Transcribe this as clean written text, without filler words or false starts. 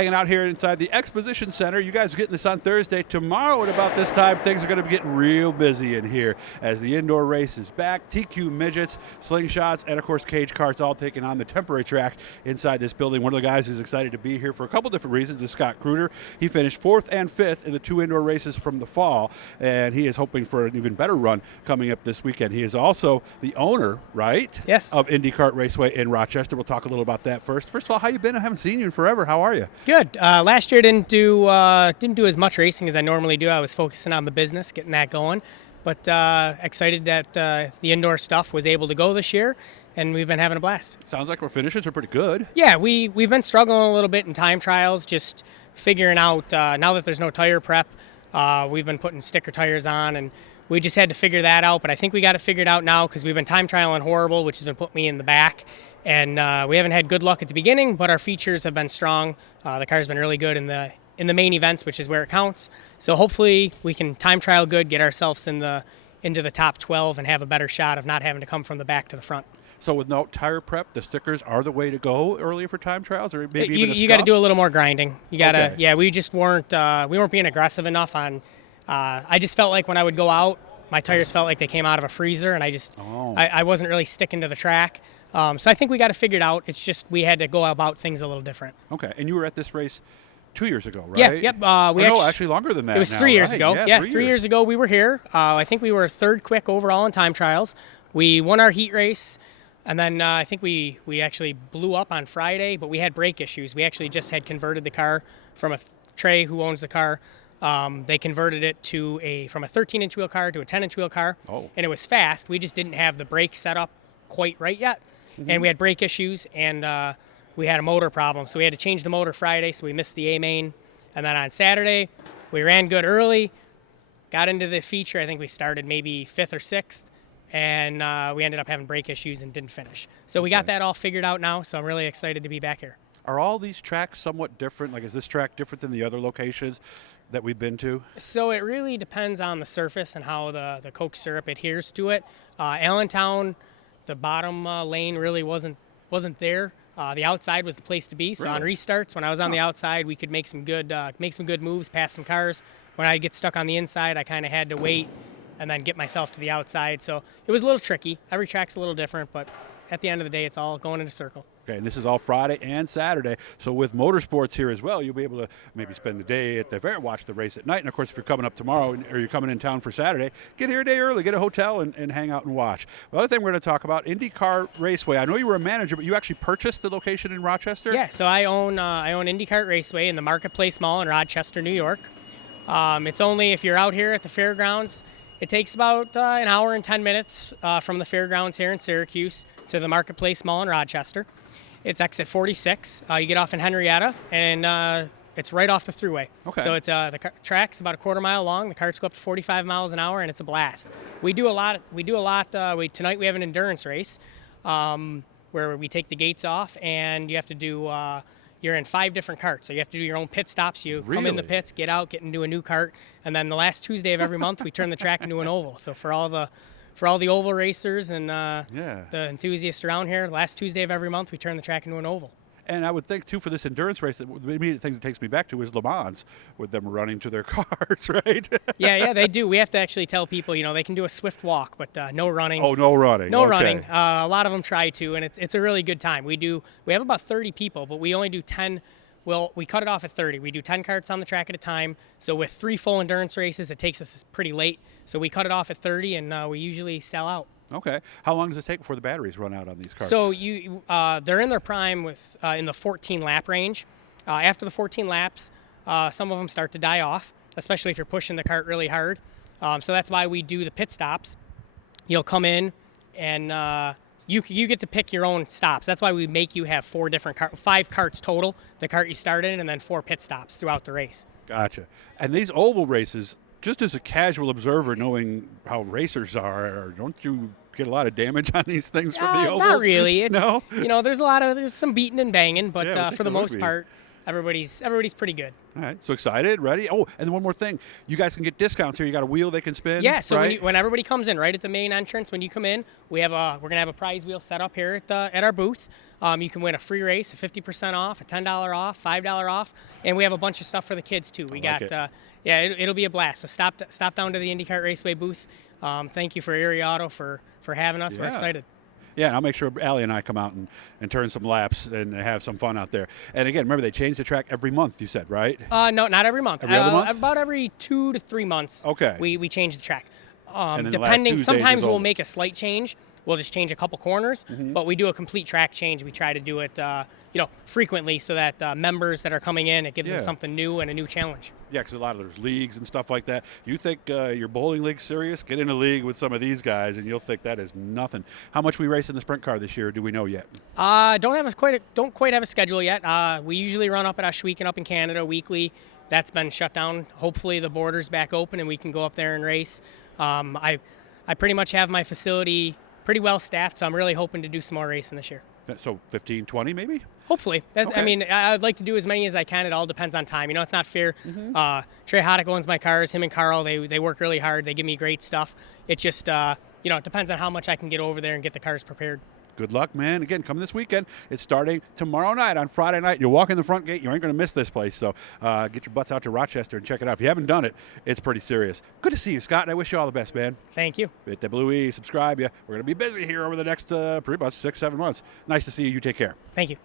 hanging out here inside the Exposition Center. You guys are getting this on Thursday. Tomorrow at about this time, things are going to be getting real busy in here as the indoor race is back. TQ midgets, slingshots, and of course cage karts all taking on the temporary track inside this building. One of the guys who's excited to be here for a couple different reasons is Scott Kreutter. He finished 4th and 5th in the 2 indoor races from the fall, and he is hoping for an even better run coming up this weekend. He is also the owner, right? Yes. Of IndyKart Raceway in Rochester. We'll talk a little about that first. First of all, how you been? I haven't seen you in forever. How are you? Good. Last year didn't do as much racing as I normally do. I was focusing on the business, getting that going. But excited that the indoor stuff was able to go this year, and we've been having a blast. Sounds like our finishes are pretty good. Yeah, we've been struggling a little bit in time trials, just figuring out now that there's no tire prep. We've been putting sticker tires on, and we just had to figure that out. But I think we got it figured out now because we've been time trialing horrible, which has been putting me in the back. And we haven't had good luck at the beginning, but our features have been strong. The car's been really good in the main events, which is where it counts. So hopefully we can time trial good, get ourselves into the top 12, and have a better shot of not having to come from the back to the front. So with no tire prep, the stickers are the way to go early for time trials, or maybe even you got to do a little more grinding. You got to, Okay. yeah. We just weren't being aggressive enough on. I just felt like when I would go out, my tires felt like they came out of a freezer, and I wasn't really sticking to the track. So I think we got it figured out. It's just we had to go about things a little different. Okay, and you were at this race 2 years ago, right? Yeah, yep. Actually longer than that. It was now, 3 years right? ago. Yeah, 3 years ago we were here. I think we were third quick overall in time trials. We won our heat race, and then I think we actually blew up on Friday, but we had brake issues. We actually just had converted the car from Trey, who owns the car. They converted it from a 13-inch wheel car to a 10-inch wheel car, and it was fast. We just didn't have the brake set up quite right yet. And we had brake issues, and we had a motor problem. So we had to change the motor Friday, so we missed the A-main. And then on Saturday, we ran good early, got into the feature. I think we started maybe 5th or 6th, and we ended up having brake issues and didn't finish. So we got that all figured out now, so I'm really excited to be back here. Are all these tracks somewhat different? Like, is this track different than the other locations that we've been to? So it really depends on the surface and how the Coke syrup adheres to it. Allentown, the bottom lane really wasn't there. The outside was the place to be. So on restarts, when I was on the outside, we could make some good moves, pass some cars. When I get stuck on the inside, I kind of had to wait and then get myself to the outside. So it was a little tricky. Every track's a little different, but at the end of the day, it's all going in a circle. Okay, and this is all Friday and Saturday. So with motorsports here as well, you'll be able to maybe spend the day at the fair, watch the race at night. And of course, if you're coming up tomorrow or you're coming in town for Saturday, get here a day early, get a hotel and hang out and watch. The other thing we're going to talk about, IndyKart Raceway. I know you were a manager, but you actually purchased the location in Rochester? Yeah, so I own IndyKart Raceway in the Marketplace Mall in Rochester, New York. It's only, if you're out here at the fairgrounds, it takes about an hour and 10 minutes from the fairgrounds here in Syracuse to the Marketplace Mall in Rochester. It's exit 46. You get off in Henrietta, and it's right off the throughway. Okay. So it's the track's about a quarter mile long. The carts go up to 45 miles an hour, and it's a blast. We do a lot. Tonight we have an endurance race where we take the gates off, and you have to do. You're in 5 different carts, so you have to do your own pit stops. You come in the pits, get out, get into a new cart, and then the last Tuesday of every month we turn the track into an oval. So for all the oval racers and the enthusiasts around here, last Tuesday of every month we turn the track into an oval. And I would think, too, for this endurance race, the immediate thing that takes me back to is Le Mans, with them running to their cars, right? Yeah, they do. We have to actually tell people, they can do a swift walk, but no running. Oh, no running. No running. A lot of them try to, and it's a really good time. We have about 30 people, but we only do 10. Well, we cut it off at 30. We do 10 carts on the track at a time. So with 3 full endurance races, it takes us pretty late. So we cut it off at 30, and we usually sell out. Okay. How long does it take before the batteries run out on these cars? So they're in their prime in the 14 lap range. After the 14 laps, some of them start to die off, especially if you're pushing the cart really hard. So that's why we do the pit stops. You'll come in and you get to pick your own stops. That's why we make you have 5 carts total, the cart you start in, and then 4 pit stops throughout the race. Gotcha. And these oval races, just as a casual observer, knowing how racers are, don't you get a lot of damage on these things from the ovals? Not really. It's, no? There's some beating and banging, but for the most part, everybody's pretty good. All right, so excited, ready? Oh, and then one more thing. You guys can get discounts here. You got a wheel they can spin? Yeah, so right? when everybody comes in, right at the main entrance, when you come in, we're going to have a prize wheel set up here at our booth. You can win a free race, a 50% off, a $10 off, $5 off, and we have a bunch of stuff for the kids too. We got it'll be a blast. So stop down to the IndyKart Raceway booth. Thank you for Erie Auto for having us. Yeah. We're excited. Yeah, and I'll make sure Allie and I come out and turn some laps and have some fun out there. And again, remember, they change the track every month, you said, right? No, not every month. Every other month? About every 2 to 3 months. Okay. We change the track. And then the last Depending, Tuesdays sometimes is we'll always. make a slight change. We'll just change a couple corners, but we do a complete track change. We try to do it, frequently, so that members that are coming in, it gives them something new and a new challenge. Yeah, because a lot of there's leagues and stuff like that. You think your bowling league serious? Get in a league with some of these guys, and you'll think that is nothing. How much we race in the sprint car this year? Do we know yet? Don't quite have a schedule yet. We usually run up at Ashweekon up in Canada weekly. That's been shut down. Hopefully the border's back open and we can go up there and race. I pretty much have my facility pretty well staffed, so I'm really hoping to do some more racing this year. So 15, 20 maybe? Hopefully. Okay. I mean, I'd like to do as many as I can. It all depends on time. It's not fair. Trey Hoddick owns my cars. Him and Carl, they work really hard. They give me great stuff. It just, it depends on how much I can get over there and get the cars prepared. Good luck, man. Again, come this weekend. It's starting tomorrow night on Friday night. You'll walk in the front gate. You ain't going to miss this place. So get your butts out to Rochester and check it out. If you haven't done it, it's pretty serious. Good to see you, Scott, and I wish you all the best, man. Thank you. Hit the blue E, subscribe. We're going to be busy here over the next pretty much 6-7 months. Nice to see you. You take care. Thank you.